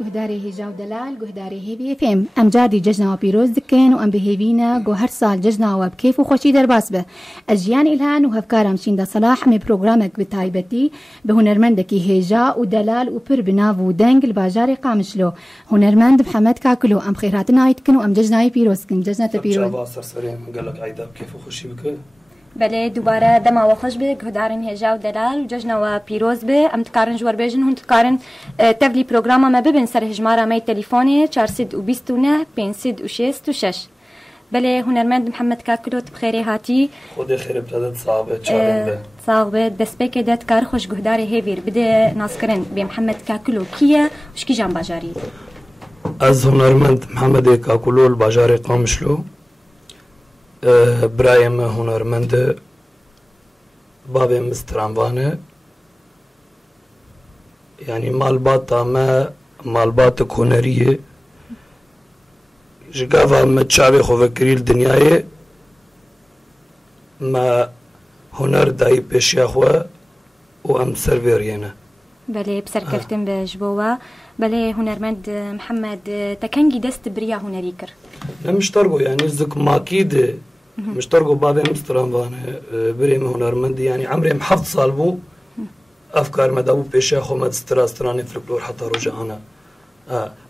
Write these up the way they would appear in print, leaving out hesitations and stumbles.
گهداری هجا و دلال گهداری هیوی فیم امجادی ججنا و پیروز دکن و ام بهیوینا گو هر سال ججنا و بکیف و خوشی در باس به اجیان الهان و هفکارم شیندا صلاح می پروگرامک بتایبتی به هنرمندکی هجا و دلال و پر بناو و دنگ الباجار قامشلو هنرمند محمد کاکلو ام خیراتنا ایتکن و ام ججنای پیروز کن ججنا تپیروز باصر سریم قالك عيدا كيف وخشي بك بله دوباره دما و خوش به گهدارن هجا و دلال و ججنا و پیروز به ام تکارن جوار بیجن هون تکارن تفلی پروگرام ما ببین سر هجمارا می تلفونی 429 566 بله هنرمند محمد کاکلو بخیری هاتی خود خیر ابتدت صعبه چارن به صعبه دست بک دت کار خوش گهدار هیویر بده ناس کرن به محمد کاکلو کیه وش کی جان باجاری از هنرمند محمد کاکلو الباجار قامشلو برایم هنرمند باب مسترانوانه يعني مالبات هنريه جگاوا متشابه خو فکری الدنیای ما هنر دای پیشیا خو و ام سرورینه بله بسر كفتن بجبوة بله هنرمند محمد تكنجي دست بريا هنريكر لا مشترقوا يعني زك ما اكيد مشترقوا بابي مسترانوانه بريم هنرمند يعني عمري محفظ صالبو افكار مدابو بيشا خو مد ستراني فلكلور حتى رجعنا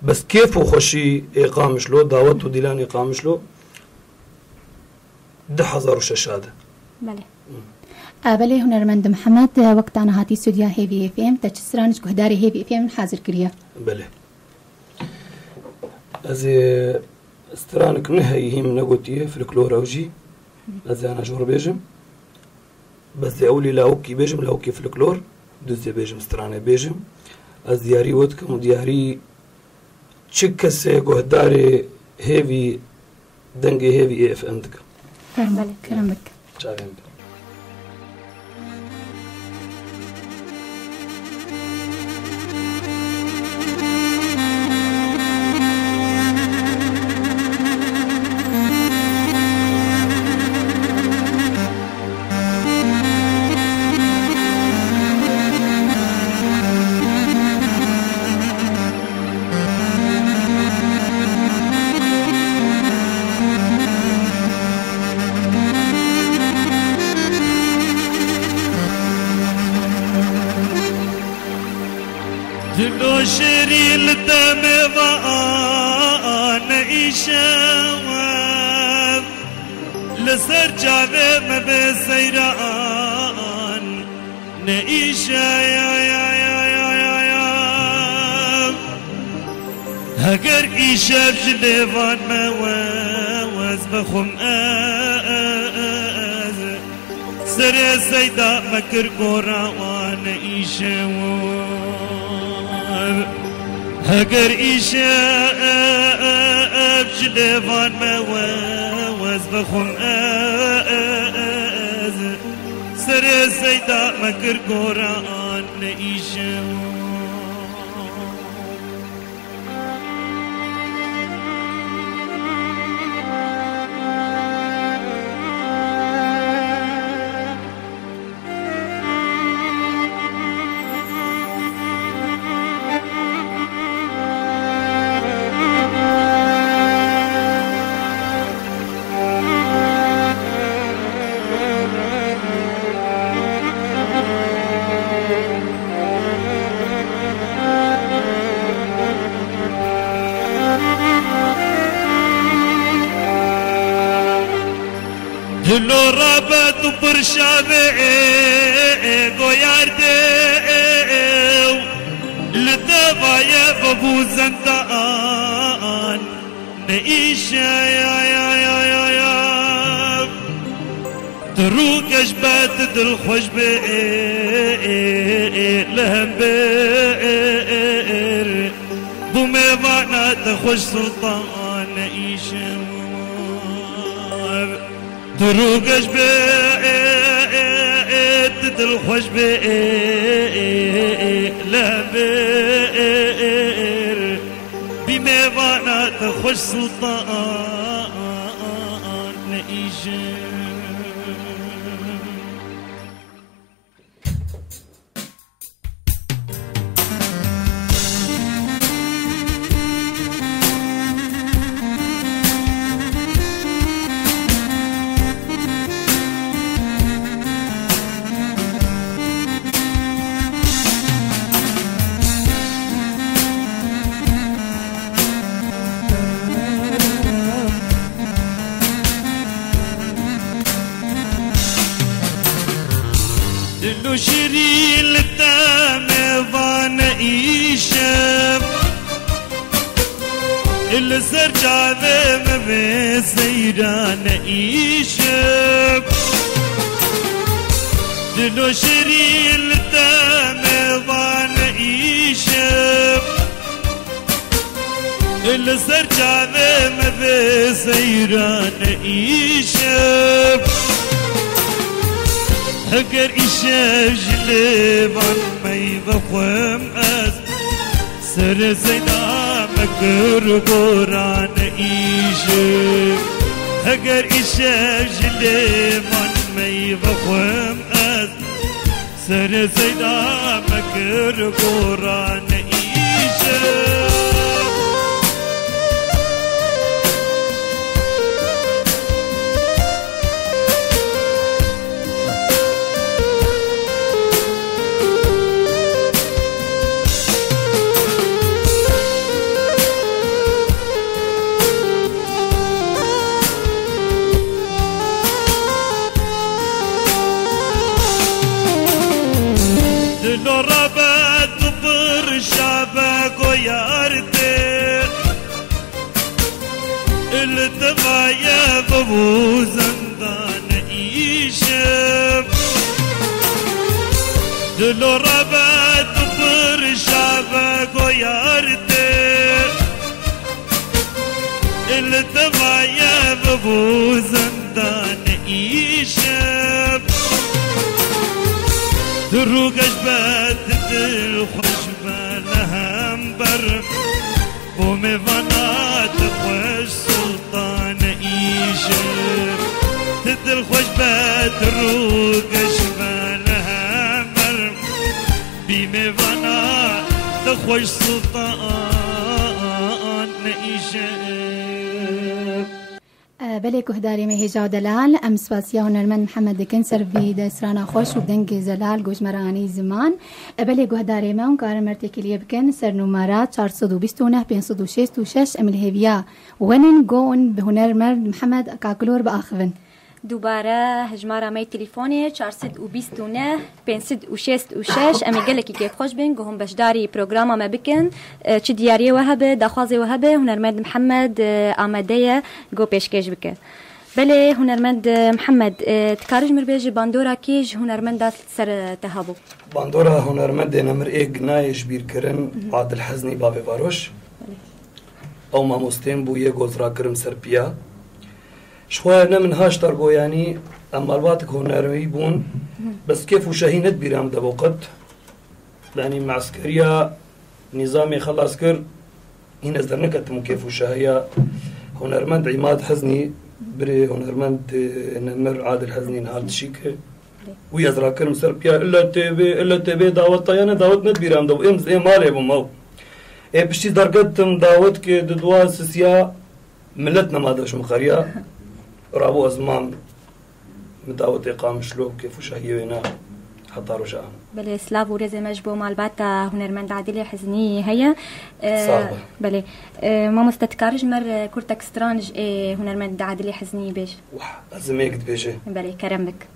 بس كيف وخشي اقامش له دعوت وديلان اقامش له ده حضر وششاده بله بله هنرمند محمد وقت أنا هاتي استوديو هيفي اف ام تجسرانش گهداری هيفي اف ام حاضر كريا بله از استرانك نهاية من نقطية فلكلور اوجي از انا جور بيجم بس اولي لاوكي بيجم لاوكي فلكلور دوزي بيجم استرانه بيجم از دياري ودكم ودياري چكسه گهداری هيفي دنگي هيفي اف ام دك كرم بك چاوين جلو شري الدم وآن إيشاوان لسر جاوه مبسيران نئيشا هگر إيشا بجلوان موز بخم سر سيدا مكر قرآن إيشاوان هگر ایشه بجلوان موز بخون سر سیدا مکر قرآن ایشه دلو رابط برشابه گویارده لدوایه ببو زندان نئیشه دروگش بات دل خوش به لهم بیر بو میوانات خوش سلطان نئیشه دروگش به دل خوش به لبیر بی میوانات خوش سلطان نئیشه دلو شيرين للتامي فانا إيشم اللي سرجع ذي بسيران إيشم دلو شيرين للتامي فانا إيشم اللي سرجع ذي بسيران إيشم هكر إيشاج لبان مي بخوم أز سر زينا مكر قران إيشم هكر إيشاج لبان مي بخوم أز سر زينا مكر قران إيشم التفايا بابو زندان إيشم دلو ربات برشابك ويارتي التفايا بابو زندان إيشم دروق أجبات دل خشبة لهم بر بومي فنات خوش سلطان إيشم تدل خوش بدروق أجبالها مر بيمي فنات خوش سلطان إيشم بله كهداري مه هجاو دلال ام سپاسيا هنرمند محمد كنسر في دسرانا خوش و دنگ زلال گوش مراني زمان بله كهداري ما اون كار مرتكليه بكن سر نمرات 429 566 ام الهيفيا ونن جون بهنرمند محمد كاكلور باخفن دوباره هجمارا مي تليفوني 429 566 امي قالك كيف خوش بين قهم بشداري بروجراما ما بكن تش دياريه وهبه داخوازي وهبه هنرمند محمد آماديه جو بيشكش بك بله هنرمند محمد تكارج مربيج باندورا كيج هنرمند سر تهابو باندورا هنرمند نمر ايق نايش بير كرن بعد الحزني بابي باروش او ما مستين بو يغوزرا كرم سربيا شوية من هاشتر بو يعني أما الوقت هنرمي بون بس كيف وشاهينت بيرام دبو قد يعني معسكرية نظامي خلاص كر هنا ازدرنكت مو كيف وشاهية هنرمند عماد حزني بري هنرمند نمر عادل حزني نهار تشيك ويزرا كرم سربيا إلا تبي دعوت طيانة دعوت ند بيرام دبو إمز مالي بو مو بشتي درقتم دعوت كددوا سيسيا ملتنا ما داش مخاريا رابو أزمان مداوت إقامة شلوك كيف وشاهية وينا حتى رجعنا بله سلاف ورزة مجبو مالباتا هنرمند عادلة حزني هيا صعبة بله ما مستتكارج مر كورتك سترانج هنرمند عادلة حزني بيش وح لازم هيك تبيجي بله كرمك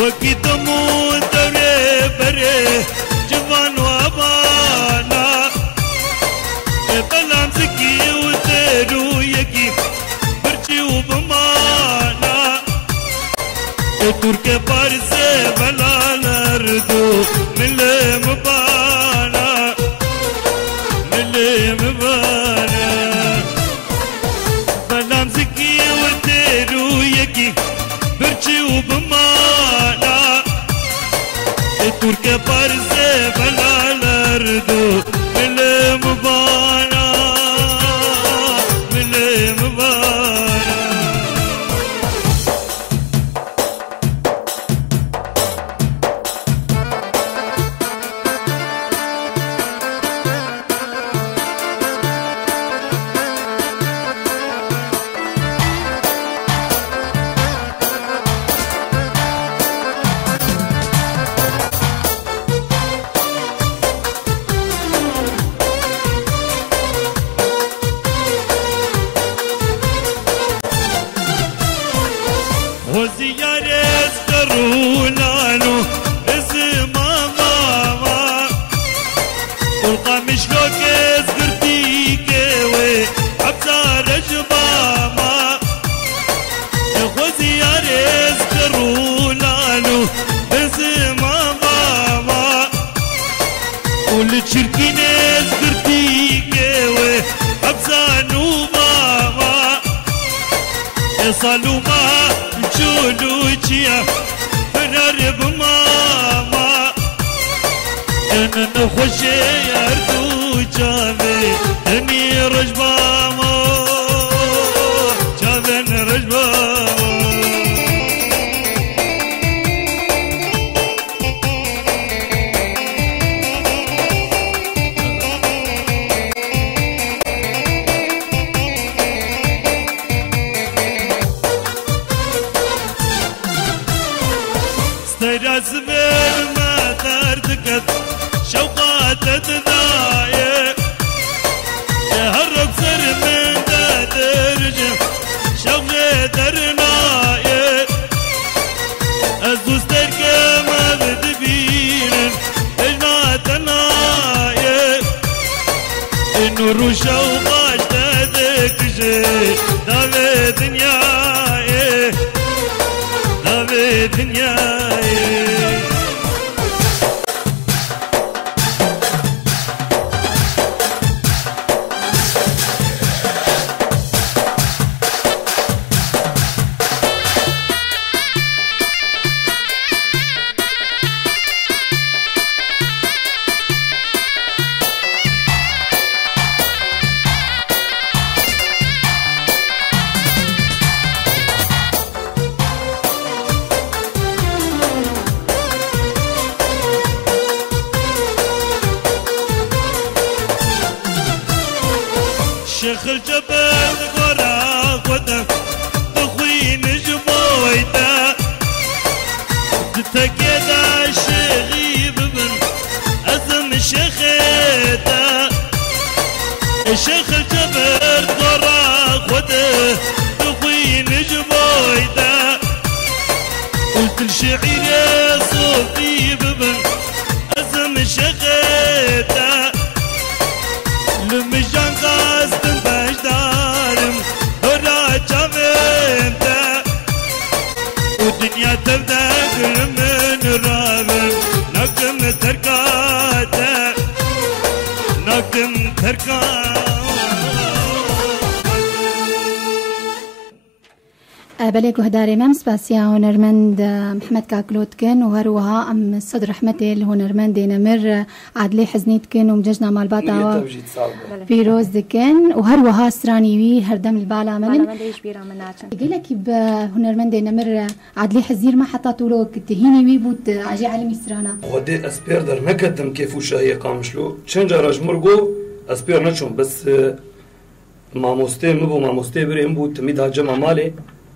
وكي تموت دوري بري جوان وابانا بلام زكي وترو يكي برشي وبمانا تركي بارزي بلا نردو من مبانا من مبانا بلام زكي وترو يكي برشي وبمانا تركي بارزي بلا نردو من مبانا من مبانا وزيارة كرولانو اسمها ماما والقمش لوكس قرتيكي عبزار جباما وزيارة كرولانو اسمها ماما والتشركين قرتيكي عبزانو ماما صالو ما جولوجيا بنرب ماما انا نخشي يردو جامي اني رجبامو جامن رجبامو استيراز ما تردكت شوقات تدايق يهرب سر من دا ترجم شوقي درنايق ازوز تركي ما بدبين اجمع تنايق النور شوقاش تدكجي دابي دنياي دابي دنياي شيخ الجبل قرا خدك تخوي نجبويتا تتكيدا شغيب بن أزم شيخيتا شيخ الجبل قرا خدك تخوي نجبويتا قلت الشعير صوفي بن أزم شيخيتا لمجان قاصد بجدارم هرا جامنتا ودنيا تبدا من رابم نقم تركاتا نقم تركاتا بلێ گوهدارێ مەم سپاسیا هۆنەرمەند محمد کاکلۆتکن و هەروەها ئەم سەد ڕەحمەتێ لە هۆنەرمەندێ نەمر عادلێ حەزنیتکن و جەژنا ماڵباتاوە پیرۆز دکن و هەروەها سرانیوی هەردەم البالا من گەلێکی بە هۆنەرمەندێ نەمر عادلێ حەزیر ما حتا تولۆ تهینی وی بوت ئاژێ عەلمی سرانە خودێ ئەسپێر دەرنەکەتم کێف و شاهیە قامشلو چەند جارە ژمرگۆ ئەسپێر نەچوم بەس مامۆستێ مبوو مامۆستێ برێم بوو تمیدا جەمە مالێ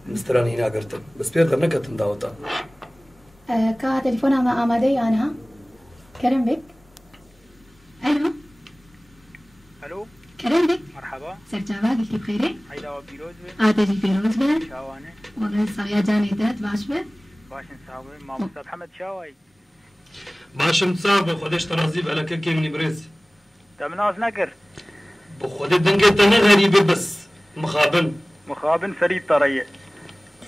مسترانی ناگرتم بس پێر دەرنەکەتم داوەتە کا تەلیفۆنامە ئامادەی یانها کەرم بێک ئەلۆ الو كرم بك مرحبا سرجاوا قلتي بخيري عيدا وبيروز بي عادجي بيروز بك شاوانه والله صغيا جاني دات باش بك باشن صاحبي ما مصطفى محمد شاوي باشم صاحب خودش ترازی بله که کمی برز تمناز نكر بخود دنگه تنه غریبه بس مخابن فريد طريه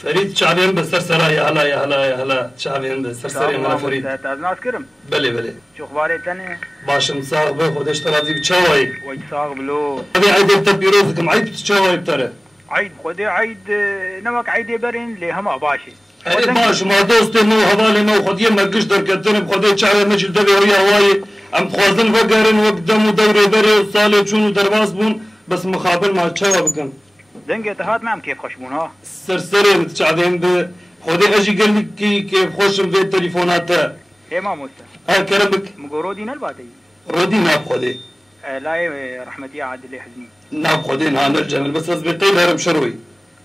فريد شعبين بسرسرة يا هلا يا هلا يا هلا شعبين بسرسرة من فريد تازناز كرم بله شو اخباري تاني باشم صاحب خودش ترازی بچاوی وي صاحب لو ابي عيد انت بيروزكم عيد بتشاوي بتره عيد خدي عيد نمك عيد برين لهم باشي أي باش ما دوستي مو هذالي مو خديه ما قشدر كتن بخديه شعبي مجل دبي ويا هواي عم خوازن وقارن وقدموا دوري بري وصالي شونو درباس بون بس مخابل ما تشاوى بكن دنگه تهات معم كيف خشبون ها سرسري متشعبين بخديه اجي قال لك كيف خوشم في التليفونات ايه ما موسى ها كرمك مقورودي نلباتي رودي ناب خديه لا رحمتي عادل يحزني ناب خديه ها نرجع بس ازبطي هرم شروي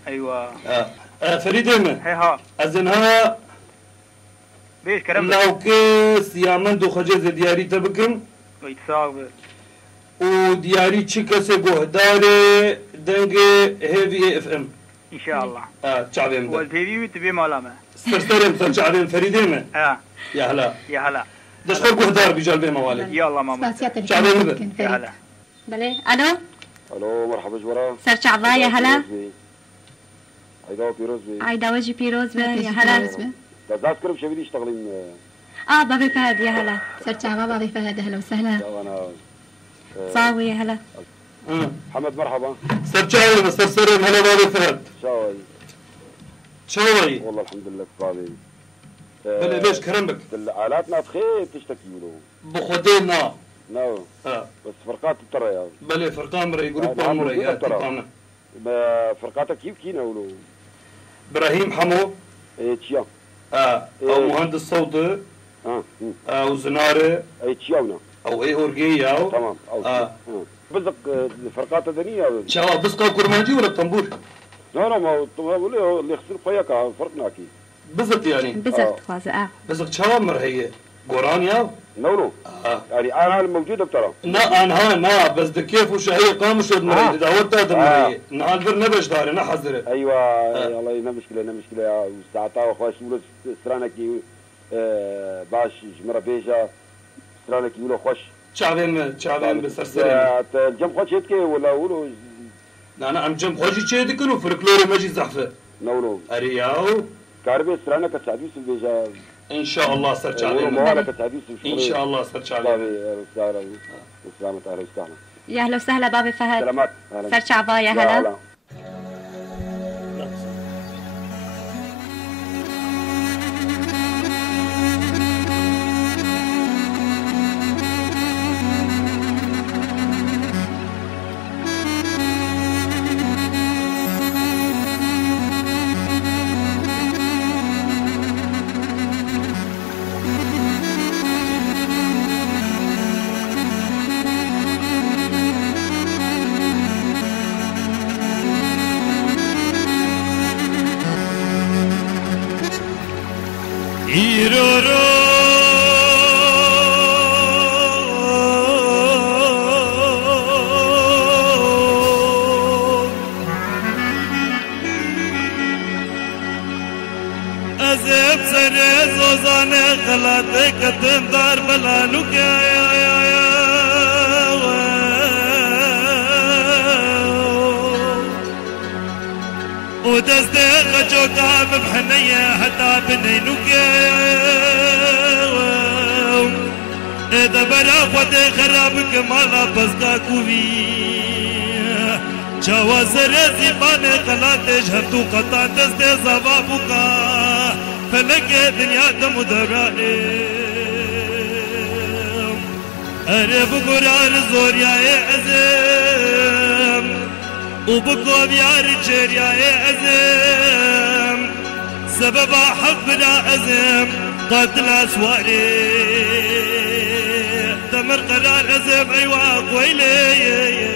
ايوه فريد ايمن هي ها ازنها بيش كرم لو كيس يا مندو خجز دياري تبكن ويتصاغب ودياري چی کسی گهدار دنگ هیوی اف ام ان شاء الله شعبين ده والبيبي تبي مالامه سرسرم سر شعبين فريدين يا هلا يا هلا دشخل گهدار بيجال بي موالي يلا ماما شعبين ده يا هلا بله الو الو مرحبا جورا سر شعبا يا هلا عيدا بيروز بي عيدا وجي بيروز به يا هلا داز كرم شبيدي يشتغلين بابي فهد يا هلا سر شعبا بابي فهد اهلا وسهلا انا صاوي يا هلا محمد مرحبا سر شعبين بس سرسرم هلا بابي فهد شاوي شوي والله الحمد لله صابي بله ليش كرمك آلاتنا بخير تشتكي له بخدينا نو بس فرقات ترى يا بله فرقان مري جروب مري يا تمام فرقاتك كيف كينا ولو ابراهيم حمو اي تشيا او مهندس صوت او زناره اي تشياونا او اي اورجي او تمام بزق الفرقات الدنيا شباب بس كرمانجي ولا الطنبور لا ما اللي يخسر فياك فرقنا اكيد بزق يعني بزق خوازة بزق شباب مرهية قران يا نورو يعني انا موجوده ترى نا بس ده كيف وشهية قام شو مرهية دعوت هذا مرهية نا البر نبش داري نا حزره ايوه الله نا مشكله يا استعطا واخويا ولد استرانكي باش جمره بيجا استرانكي ولا خوش شعبين بسرسرين الجم خوش هيك ولا ولو لا انا ام جم خوشي تشي دكنو فلكلوري ماجي زحفه نورو ارياو كاربي استرانك تساعديس بيجا ان شاء الله سر شعبين ان شاء الله سر شعبين سلامة اهلا وسهلا يا اهلا وسهلا بابي فهد سلامات سر شعبا يا هلا وبقوم يا رجال يا أزم سبب حبنا أزم قتل أسواري دمر قرار أزم أيوة ويلي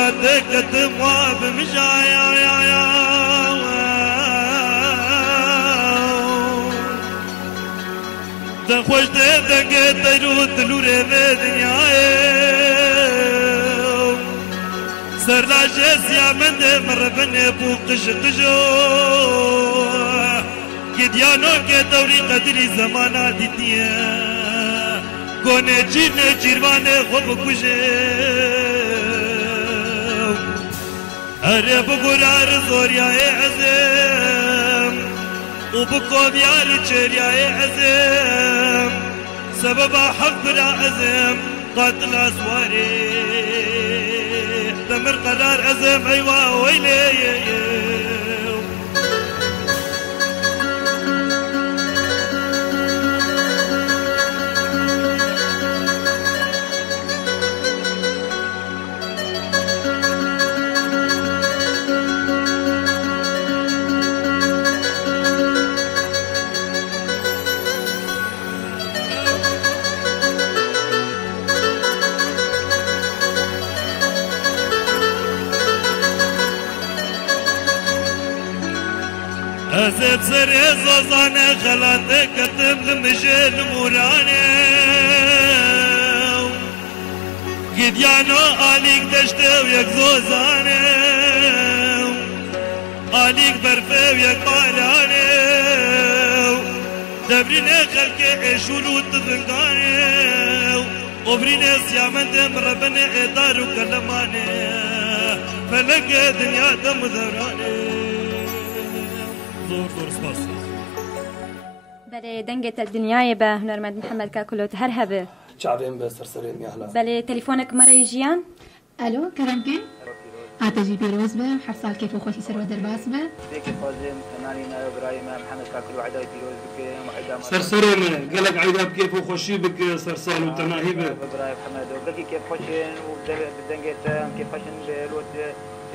خلاتك تمواب مجايا يا يا تخوش دنگه تیرو تلوره به دنیای سرلاجه سیامنده مربنه بو قش قشو گدیانو که دوری قدری زمانا دیتیه گونه جیروانه خوب کشه اره بگرار زوریای عزم و بکوبیار چریای عزم سبب حق برا عزم قاتل اسواری دمر قرار عزم ایوا ویلی أزد سري زوزانة خلاتك كتم لمجل مورانة قديانو آليك دشتو يك زوزانة آليك برفو يك بارانة دبرينة خلقي عشولو تفنقانة وبرينة سيامن دم ربنا إدارو كلمانة فلقى دنيا دم ذرانة بله دنگت الدنیای به هنرمند محمد کاکولوت هر هبه شعبين بسرسرين يا هلا بله تليفونك مرة يجيان الو كرمكن عتجي بيروز به هر سال كيف خوشي سر ودرباس به ديك فازم ثمانين ابراهيم محمد كاكل وعداي بيروز بك وعدا سرسرين قالك عيداب كيف وخشي بك سرسال وتناهي به ابراهيم محمد وبكي كيف خوشين وبدنجت كيف خوشين بالوت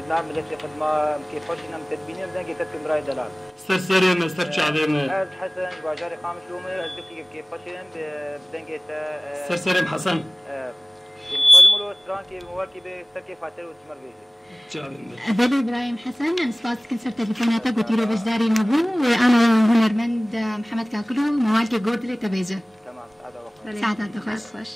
نعم لسه خدمة كيف خوشين تدبينين بدنجت تكمراي دلال سرسرين سر شعبين از حسن باجاري خامس لومي از بكي كيف خوشين بدنجت سرسرين حسن خدموا له ترانكي موالكي بسركي فاتر وتمر بيجي بلي إبراهيم حسن أنا سباس كنسر تليفوناتك وتيرو بجداري مبو وأنا هنرمند محمد كاكلو موالكي جورد لي تبيجة تمام سعادة خوش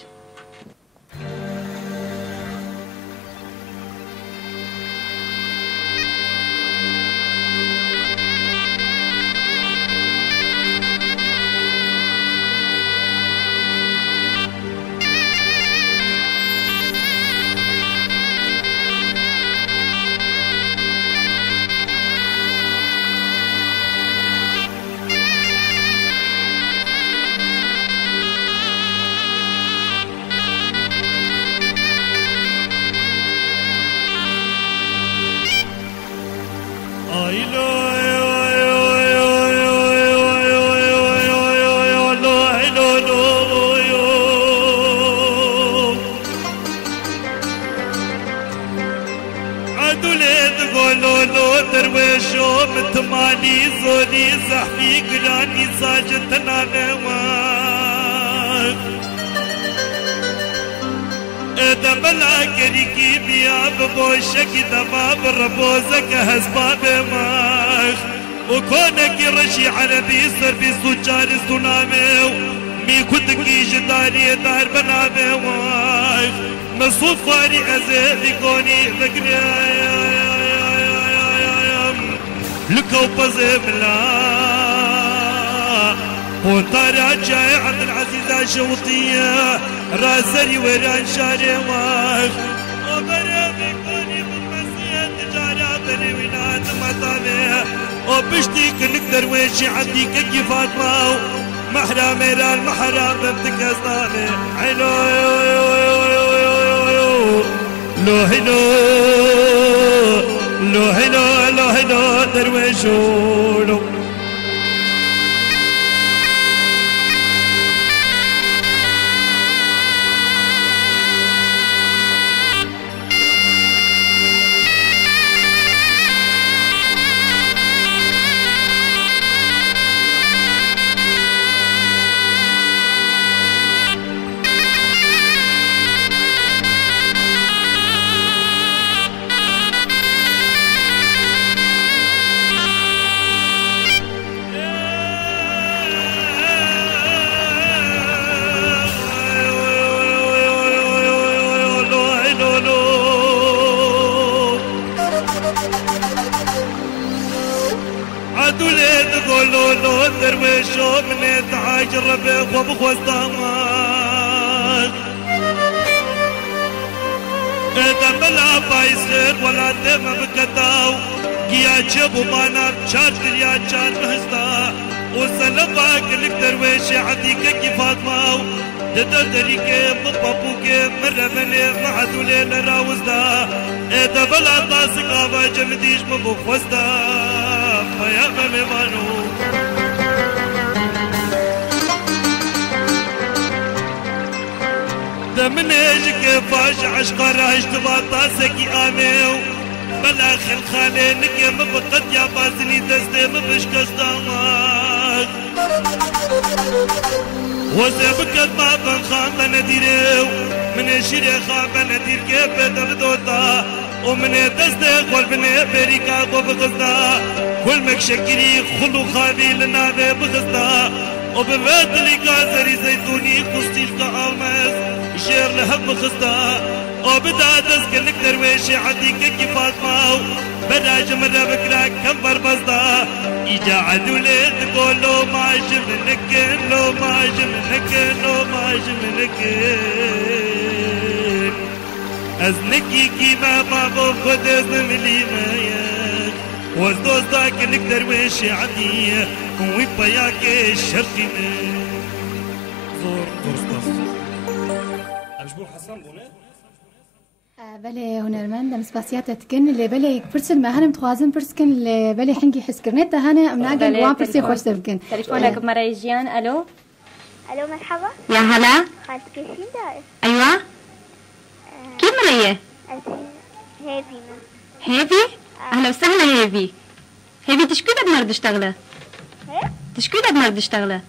بربوزك هزباب ماخ وكونك رشي عربي سر في سجار السنامي مي كنتكي جداري دار بنامي واخ مصوفاري أزيدي كوني ذكري لكو بزملا وطارع جاي عبد العزيز شوطية راسري وران شاري واخ وبرامي كوني ولاد مطامع وبشتي كنك درويشي عندي كي فاطمة محرم ران محرم بنتك أصداني حلو لو هلو لو هلو لو هلو درويشو لو عدولي تقولوا له درويشو من تعاج الربيع وبخوستامات إذا بلا بايسر ولا دم بكتاو كيا جبو بانا بشارت يا جان مهستا وسلفا كلك درويش عديك كي فاطماو تدريك بابوك مرة مني معدولي لراوزدا إذا بلا طاسك أبا جمديش مبخوستا فيا مليمانو دمنيج كيفاش عشق راش تباطاسك آميو بلا خل خالينك مبقت يا بازني دستي مبشكستامك وزبكت ما بنخام بنديريو من الشيري خام بندير كيف بدردوتا ومن دستي قول بني بريكا وبغزدا كل مكشكري خلو خابي لنا بغزدا وببدلي كازري زيتوني قصتيش كالمس شير لهب بغزدا وبدا تسكنك درويشي عديك كي فاطمة براج مرة بكراك كم بربزدا إجا عدولي تقولو ما جمنك لو ما جمنك لو ما جمنك أزنكي كيما ما بخد زملي مايك وزدوزداك انك درويشي عدي ويباياك الشرقي زور ستاس أجبو حسن بونه؟ بله هنرمند مسباسيات تكن اللي بله فرصة ما هنم تخازن فرصة اللي بله حنكي حس كرنت هنا مناقل وان فرصة خوش تبكن تليفونك مريجيان ألو ألو مرحبا يا هلا خالتك كيفين داير؟ أيوة كيف مرية؟ هيفي هيفي؟ أهلا وسهلا هيفي هيفي تشكي داد مرد اشتغله؟ هيك؟ تشكي داد مرد اشتغله؟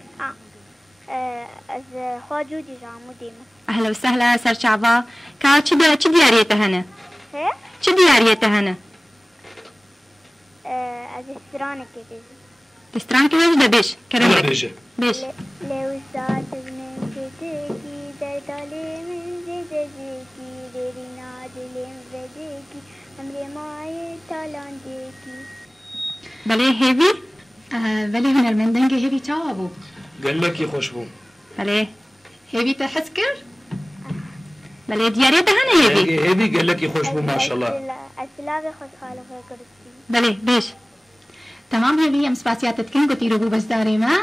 از خواجودي جامو ديما أهلا وسهلا سر شعبا كا چه دياريته هنا؟ هيك؟ چه دياريته هنا؟ از استرانك بيجي استرانك بيجي ده بيش كرم بيجي بيش لو ساعت من جديكي دردالي من جديكي ديري نادلي من بديكي أمري ماي تالان ديكي بله هيفي؟ بله هنرمند دنگه هيفي چاوابو قال لك يخوش بو بله هيفي تحسكر؟ بله دياريته هنا هيفي هيفي قال لك يخوش بو ما شاء الله السلاغي خوش خالق كرسي بله بيش تمام هيفي مسباسيات تكن قلتي ربو بس داري ما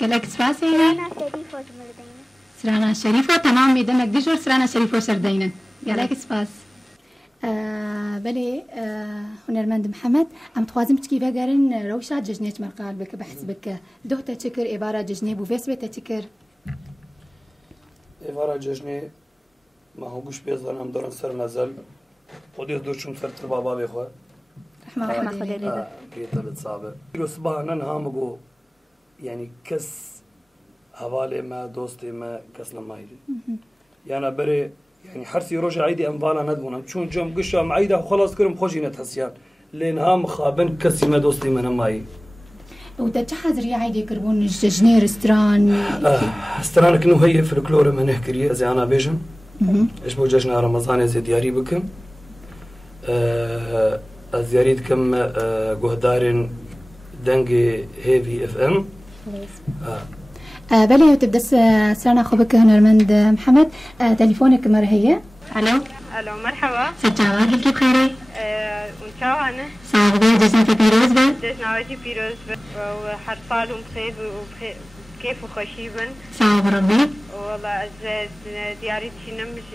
قال لك سباسي أنا شريف وش مردينة سرانا شريفو تمام ميدمك ديجور سرانا شريفو سردينا قال لك سباس بله هنرمند محمد ام توازم تشكي بقرن روشات ججنيت مرقال بك بحث بك دوتا تشكر عبارة ججني بو فيس بيتا تشكر عبارة ججني ما هو قش بيزان هم دارن سر نزل خودي دوشم سر تربابا بيخوا رحمة خديري كيتا بتصابه يرو صباح ننها مقو يعني كس هوالي ما دوستي ما كس نمايري يعني بري يعني حرسي روج عيدي أنفالا ندبونم چون جم قشة معيدة وخلاص كرم خوشي نتحسيان لأنها مخابن كسي ما دوستي من ماي وده تحضر يا عيدي كربون ججني رستران رستران كنو هي فلكلور من هكرية زي أنا بيجم إيش بو جشنا رمضان زي دياري بكم زياريد كم جهدارن دنجي هيفي اف ام بله وتبدأ سرانا خبك هنرمند محمد تليفونك مرهية ألو الو مرحبا سجاوة هل كيف خيري؟ ونشاو أنا صاحبي جزنا في بيروز بن جزنا وجي بيروز وحر صالهم بخير وكيف وخشيبا صاحب ربي والله از دياري تشينمش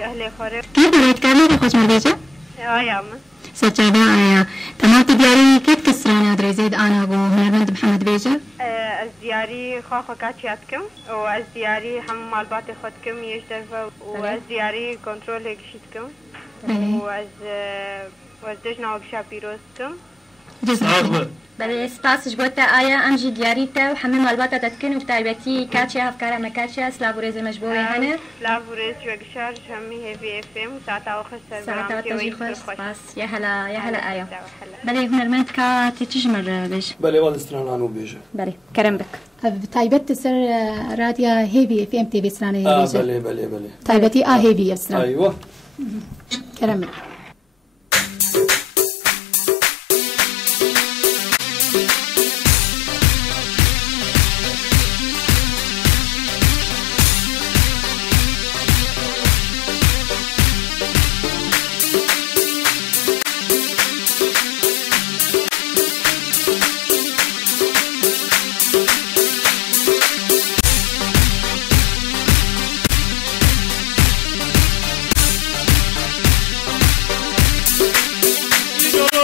أهلي خوري كيف بريد كامل بخوش مربيجة؟ يا أما سجاوة آيا تمام تدياري كيف كسراني أدري زيد أنا أبو هنرمند محمد بيجة؟ از دياري خاخو كاتشاتكم وأز دياري هم مالبات خدكم يش درفة وأز دياري كنترول هيكشيتكم وأز دجنا وقشا بيروزكم جزاك بله سپاس جبوتا آیا امجی دیاریتا و همه مالباتا تتکن و تایبتی کاتشی هفکارا مکاتشی سلاو ریز مجبوری هنه سلاو ریز وگشار همه هیوی اف ام ساعتا و خسر ساعتا و تجی خوش سپاس يا هلا آیا بله هنرمند که تجمر بيش بله والد استرانانو بيجه بله كرم بك تايبت سر راديا هيفي في ام تي في سرانا هيفي بله تايبتي هيفي سرانا ايوه كرم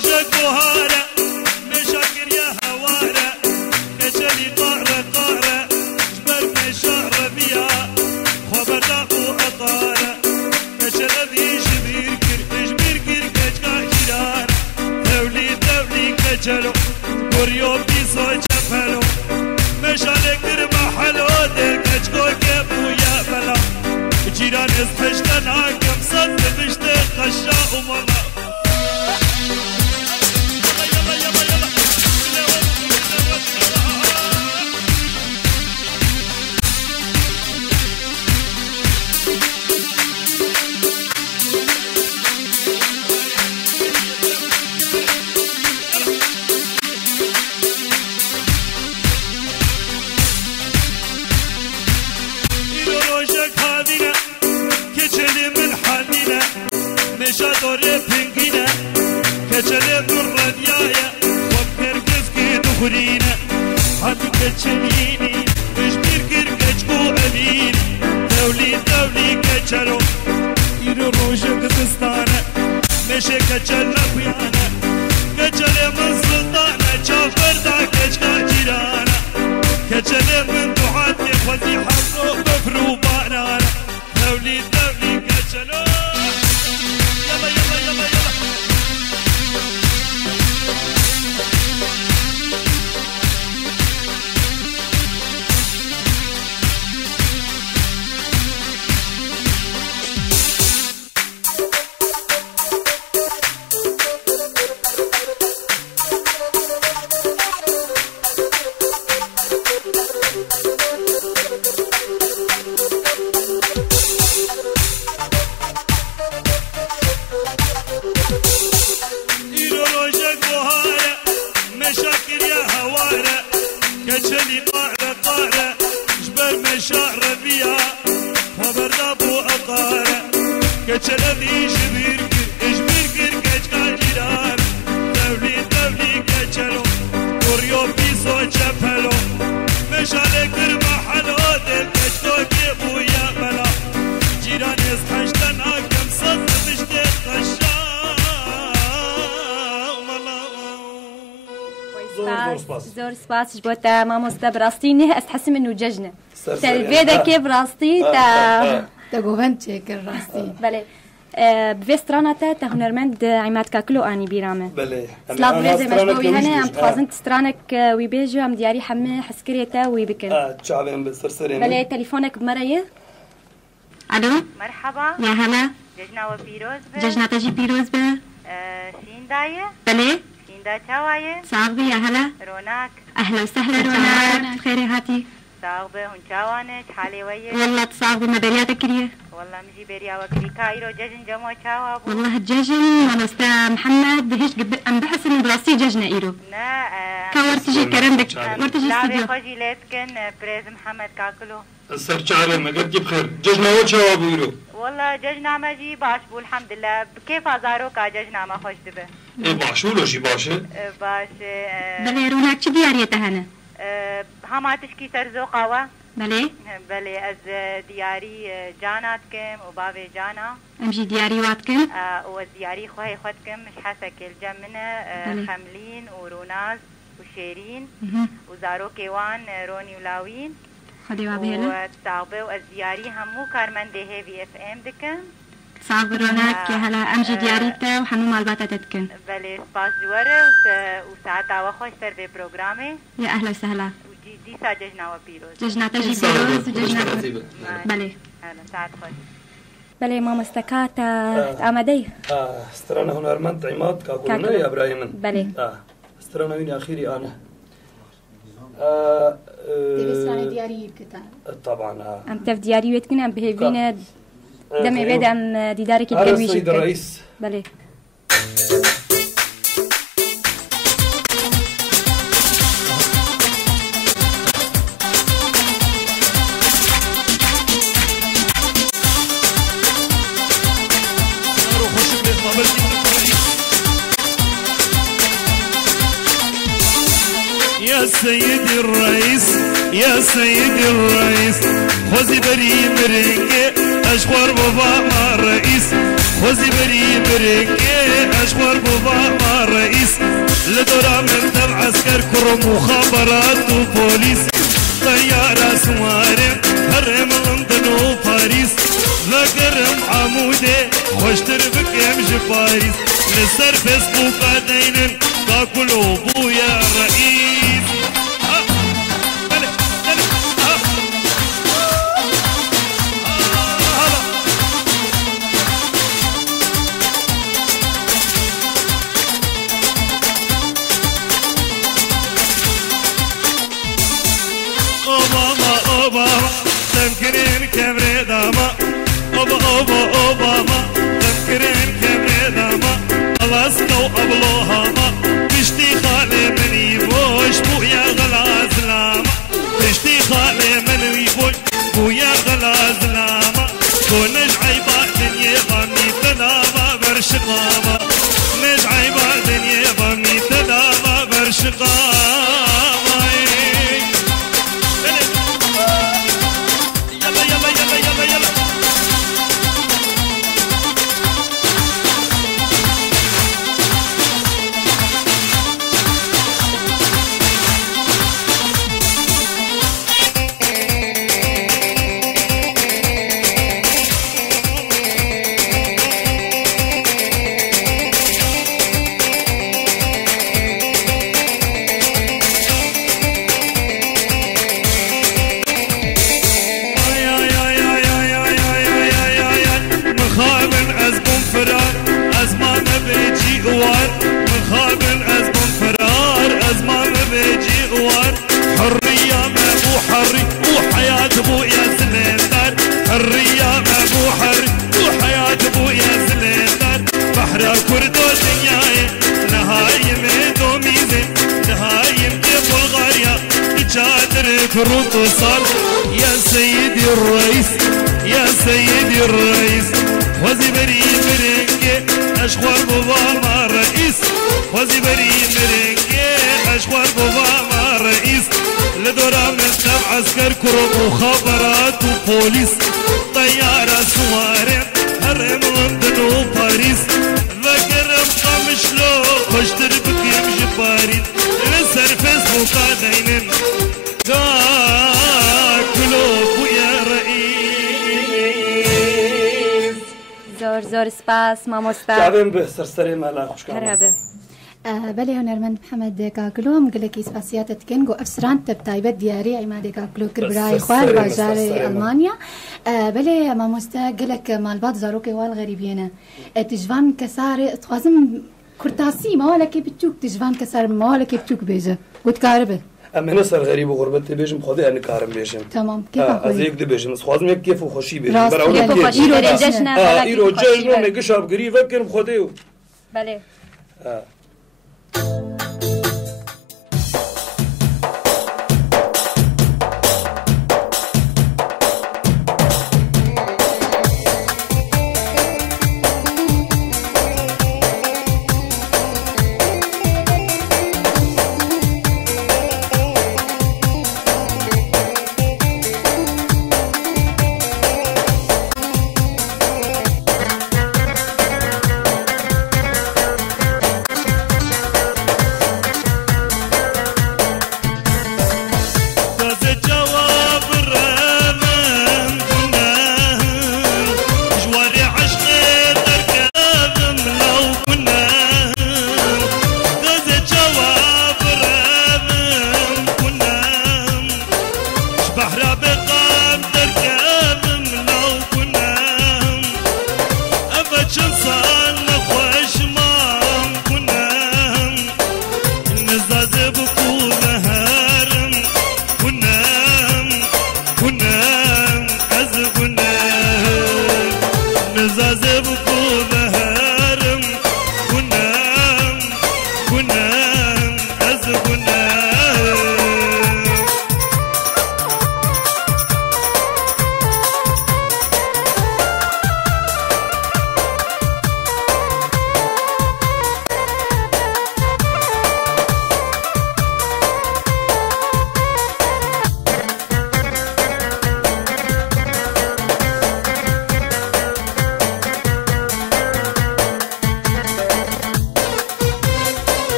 روجك بهارة مشاكر يا هوارة كشلي قارة قارة جبر مشاعر بيا خبر داقو أقارة كشلبي جبير كر كشكا جيران دولي كجلو بريو بيسو جفلو مشالك محلو دل كشكو كبو يا بلا جيران اسبشتن حاكم صد بشتن خشا وملا دوري بنجينا كجلب الرديايا وكر كفكي دخرينا حتى كجليني تشبير كركجكو أمين دولي كجلو يرو روجك دستانا مشي كجلب بيانا كجلب من سلطانا جافر دا كجكا جيرانا كجلب من دعاتي خوزي حفظو بفرو بانانا دولي كجلو زور سباس جبوتا ماموستا براستيني استحسم انه ججنا تلفيدا كيف براستي تا گووند چیکر راستی بله بفسترانا تا هنرمند عماد كاكلو اني بيرامه بله سلاف ريزي مشبوي هنا ام تخازن سترانك ويبيجو ام دياري حمي حسكريتا ويبكن تشعبين بالسرسري بله تليفونك بمريه الو مرحبا يا هلا ججنا وبيروز ججنا تجي بيروز به شين دايه بله شين دا چاوايه صاحبي يا هلا روناك اهلا وسهلا روناك خيري هاتي صاحبه هون چاوانه حالي ويه والله تصاحبي ما برياتك كريه والله مجي بريا وكري كايرو ججن جمو چاوا والله الججن وانا استاذ محمد بهش ام بحس انه براسي ججنا ايرو نا كورتجي كرندك ورتجي لا استوديو بخوجي ليتكن بريز محمد كاكلو السر شعره ما قد بخير ججنا وجهه بيرو والله ججنا ما جي باش بو الحمد لله كيف ازارو كا ججنا ما خوش دبه اي باشو لو شي باشه باش بله روناك چه دياريته هنا هماتشكي سرزو قوا بله بله از دياري جانات كم وبابي جانا امجي دياري واتكن ودياري خوهي خدكم مش حسك الجمنة خملين وروناز وشيرين وزارو كيوان روني ولاوين خدي وابهلا وتصاوبه والزياري همو كارمنده هيفي اف ام دكن صعب روناك يا هلا امجي دياريته وحنو مالباتا تتكن بله سباس جواره وساعتا وخوش تر في برنامج يا اهلا وسهلا ديسا ججنا وبيروز ججنا تجي بيروز وججنا بله اهلا ساعت خوش بله ماما استكاتا امدي استرانا هنرمند عماد كاكلنا يا ابراهيم بله استرانا وين اخيري انا ديستراني دياري كتان طبعا ام تف دياري ويتكن ام بهيفينا دمي بيد ام ديدارك الكرويجي السيد الرئيس بله يا سيدي الرئيس يا سيدي الرئيس خوزي بري مرنجي اشخور بابا ما رئيس خوزي بري مرنجي اشخور بابا ما رئيس مخابرات وبوليس طيارة سوارم هرم لندن وباريس لقرم عمودي خوشتر بكم جباريس لسر فيسبوك دينن كاكلو بويا رئيس تمكرين كبري داما اوباما تمكرين كبري داما الاسكا وابلوهاما تشتي خالي من يبوش بويا غلاز لاما تشتي خالي من يبوش بويا غلاز لاما ونجعي بعدن يبامي تناما برشقاما نجعي بعدن يبامي تناما برشقاما كروت وصال يا سيدي الرئيس يا سيدي الرئيس خوزي بري مرنجي اشخوار بابا ما رئيس خوزي بري مرنجي اشخوار بابا ما رئيس لدورا من تبع عسكر كرو مخابرات وبوليس طيارة سوارم هرم لندن وباريس ذكرم قمشلو خوشتر بكيم جبارين لسر فيسبوك داينن زور سپاس مامۆستا جاوێن بە سەرسەرێ مالا خوشکان هەرابێ بەێ هونەرمەند محەممەد کاکلۆم گلێکی سپاسیاتت کەن گۆ ئەفسران تەبتایبەت دیاری ئەیمادێ کاکلۆ کرد برای خوار باژارێ ئەلمانیا بەێ مامۆستا گەلک مالبات زارۆکێ واڵ غەریبێنە تژوان کەسارێ خوازم کورتاسی ماوەلەکەی بچووک تژوان کەسار ماوەلەکەی بچووک بێژە گوتکارە بێ ئەمێنە سەر غەریب و غوربەت تێبێژم خۆدای ئەنکارم بێژم تەمام ئەزەیەک دەبێژم خوازم یەک کێف و خۆشی بێژم ئیرۆ جەژنۆ مێگە شابگری وەکرم خۆدێ و بەێ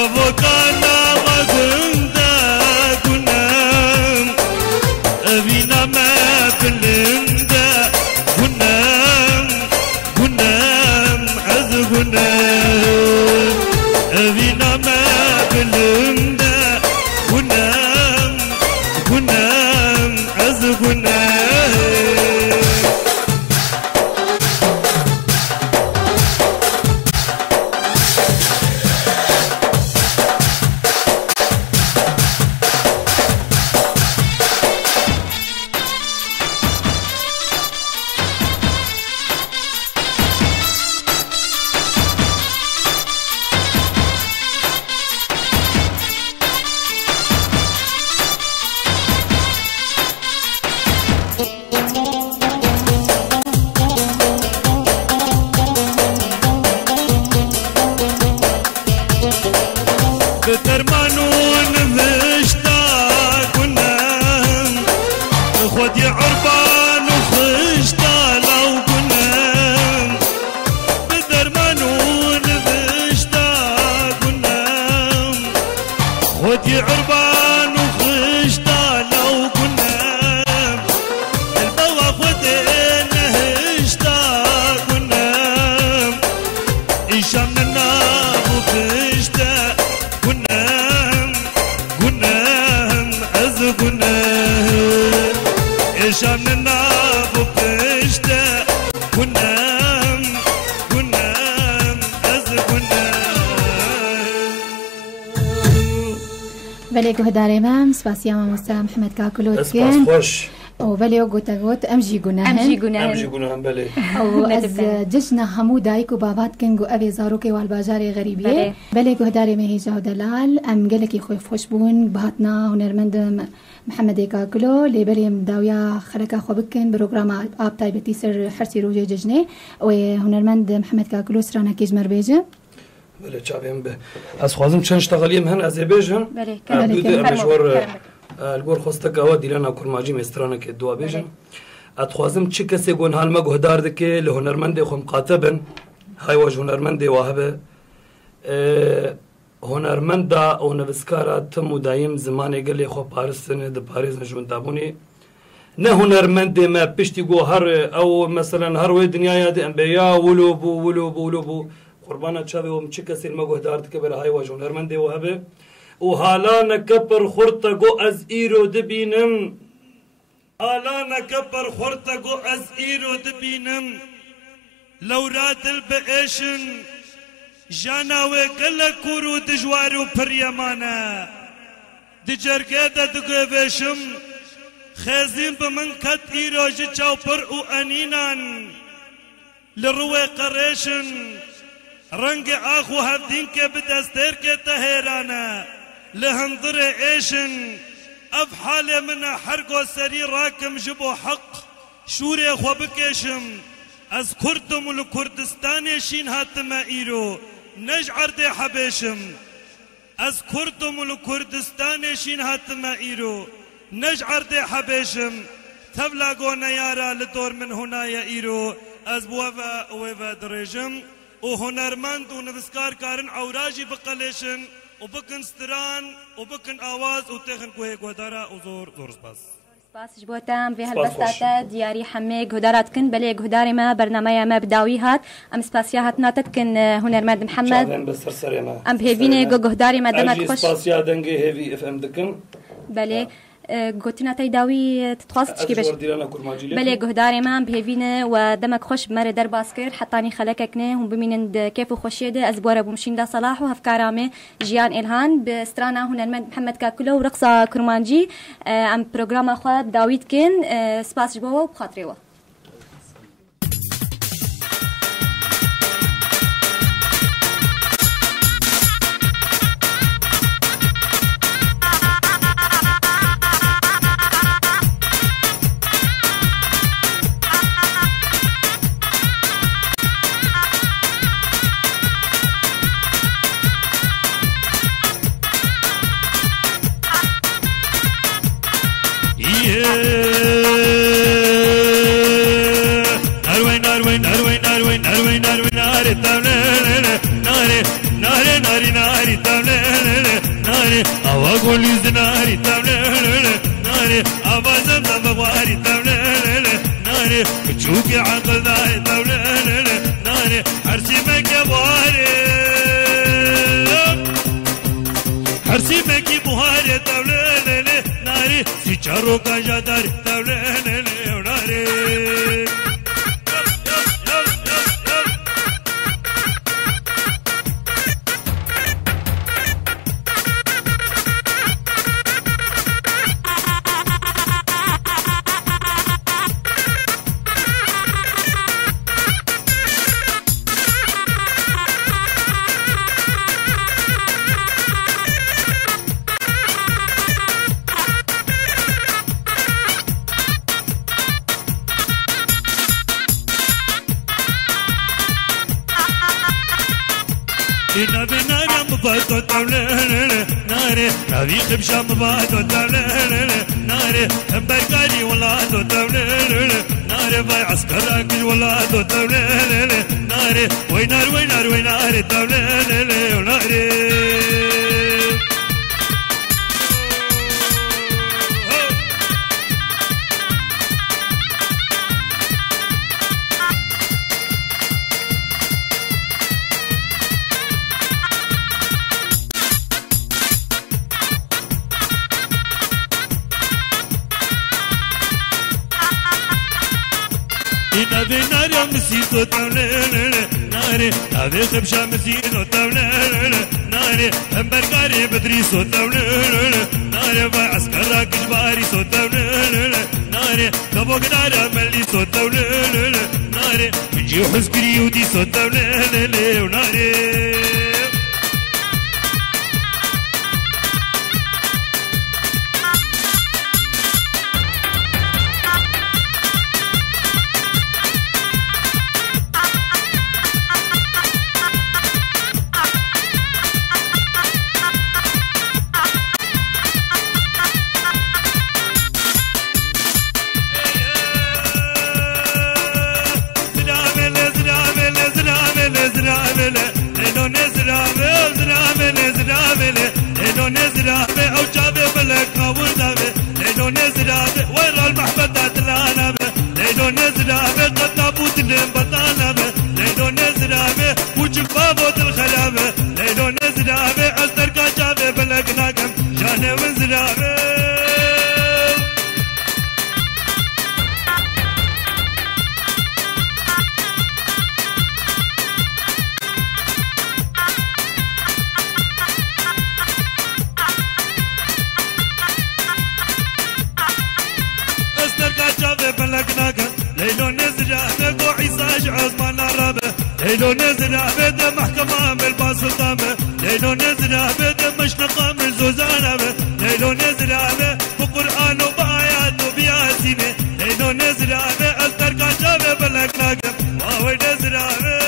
وفوقنا وقندا قنام أبينا ما بلندا قنام قنام عز قنام أبينا ما بلندا قنام قنام عز قنام بترمانون فشتا قنام خودي عربان وخشتا لو قنام بترمانون فشتا قنام خودي عربان وخشتا لو قنام البوا خودي نهشتا قنام إيشا من النار وخشتا قنام قنام عز قنام إيشا من النار وخشتا قنام قنام عز قنام بله گهدار مام سپاسیا مامۆستا محمد کاکلۆ سپاس دکەن خۆش و بله گوتەگوت ئەمژی گوناهن ئەمژی گوناهن بەلێ و از جشن هەموو دایک و بابات کەنگ و ئەوێ زارۆکێ والباژارێ غەریبیێ بەلێ گوهدارێ مەهێژا و دەلال ئەم گەلێکی خۆی خۆش بوون بهاتنا هونەرمەندم محەممەدێ کاکلۆ لێبەرێم داویا خەرەکە خۆ بکەن پرۆگرامە ئاب تایبەتی سەر حرسی ڕۆژێ جژنێ ئەوێ هونەرمەند محەممەد کاکلۆ سرانەکێ ژمەربێژە بەلێ چاوێم بێ ئەس خوازم چەند شتەغەلیم هەن ئەزێ بێژن مەژوەر الگۆر خۆستەکەەوە دیلەنا کورماجی مێسترانەکێ دوا بێژن ئەتخوازم چ کەسێک گۆن هەڵمە گوهدار دکێ لە هونەرمەندێ خۆم قاتە بن هایواژ هونەرمەندێ وا هەبێ هونەرمەندا ئەو نەویسکارە تم و دایم زمانێ گەلێ خۆ پارستنێ دەپارێزنە ژوندابوونی نه هونەرمەندێ مە پشتی گۆ هەر ئەو مەسەلەن هەروەی دنیاە دێ ئەمبێ یا ولو بوو ولو بوو ولو بوو قوربانە چاوێوم چ کەسێک مە گوهدار دکە بەرە هایواژ هونەرمەندێ وا هەبێ و حالانەکە پڕخورتە گۆ ئەز ئیرۆ دبینم حالانەکە پڕخورتە گۆ ئەز ئیرۆ دبینم لەوراتل بەئێشن ژاناوێ گەلە کوور و دژوار و پڕیەمانە دجەرگێدە دگوێڤێشم خێزیم بە من کەت ئیرۆژی چاوپڕ و ئەنینان لە ڕوێ قەڕێشن ڕەنگە ئاخ و هەفتینکێ بدەستێرکێتە هێرانە لە هەندڕێ ئێشن ئەف حالێ منە هەرگۆ سەری ڕاکم ji بۆ حەق شوورێ خۆ بکێشم ئەس کوردم و لە کوردستانێشین هاتمە ئیرۆ نەژ عەردێ حەبێشم ئەس کوردم و لە کوردستانێشین هاتمە ئیرۆ نەژ عەردێ حەبێشم تەڤلا گۆنەیارە لە دۆر من هونایە ئیرۆ ئەس بووەڤە ئەوێڤە درێژم و هونەرمەند و نویسکار کارن ئەوراژی بقەلێشن و بکن ستران و بکن آواز و تێخن کوێ گۆدارە و زۆر زۆر سپاس سپاسش بۆتان بێ هەلبەستاتە دیاری هەمێ گهدارات کن بەلێ گهداری ما بەرنامەیە ما بداوی هات ئەم سپاسیا هاتناتە کن هونەرمەند محەممەد ئەم هێڤینێ گۆگهداری ما دەمەت خۆش سپاسیا دەنگی هێوی FM دکن بەلێ گوتناتەی داوی تتخواست چکی بەش بەلێ گهدارێمان بهێڤینە و دەمەک خۆش بمەرە دەرباس کرد حتانی خەلەکەکنێ هەم ببینن کێف و خۆشیێدە ئەس بۆرە بوومشیندا سەلاح و هەفکارامێ ژیان ئێلهان بە سترانە هونەرمەند محەممەد کاکولە و ڕقسا کرمانجی ئەم پرۆگرامە خوا داویتکن سپاسش بۆەوە و بخاترێەوە ناري ناري تبلي ناري أوا قولي زناري تبلي ناري أوا زمزم بغواري تبلي ناري بتشوكي عقل داي تبلي ناري حرسي مكي بواري حرسي مكي بواري تبلي ناري سيچارو كاجا داري تبلي ناري نبي ناري مبادو تولي ناري نبي خبشة مبادو تولي ناري برقالي ولادو تولي ناري باي عسكرك ولادو تولي ناري وينار وينار وينار تولي ناري نبي ناري مسيتو تولي ناري نبي خبشة مسيتو تولي ناري برقالي بدريسو تولي ناري باي عسكرك جباري سو تولي ناري كبوك ناري ملي سو تولي ناري بنجي وحزقري ودي سو تولي ناري ليلو نزل عبيد محكمة من الباسطامة ليلو نزل عبيد مشنقة من زوزانة ليلو نزل عبيد بقرآن وبآيات وبياسينة ليلو نزل عبيد التركة جابي بلك ناقم واوي نزل عبيد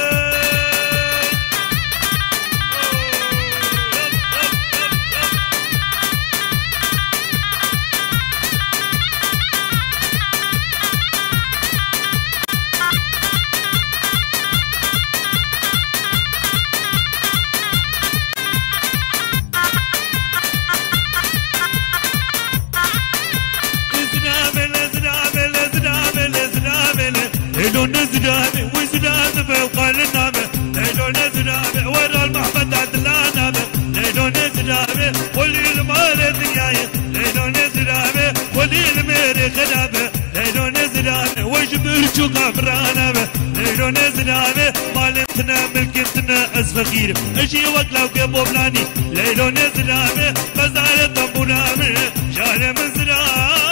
ليلو نزرابي وزرابي فوقان النامة ليلو نزرابي ورا المحبة عدلانامة ليلو نزرابي ولي المال دنياي ليلو نزرابي ولي الميري خلابة ليلو نزرابي وجبر شوقا برانامة ليلو نزرابي مالتنا ملكتنا أزفخير اجي وقلا وقبو بلاني ليلو نزرابي مزارة طنبونامة شارع من زرابي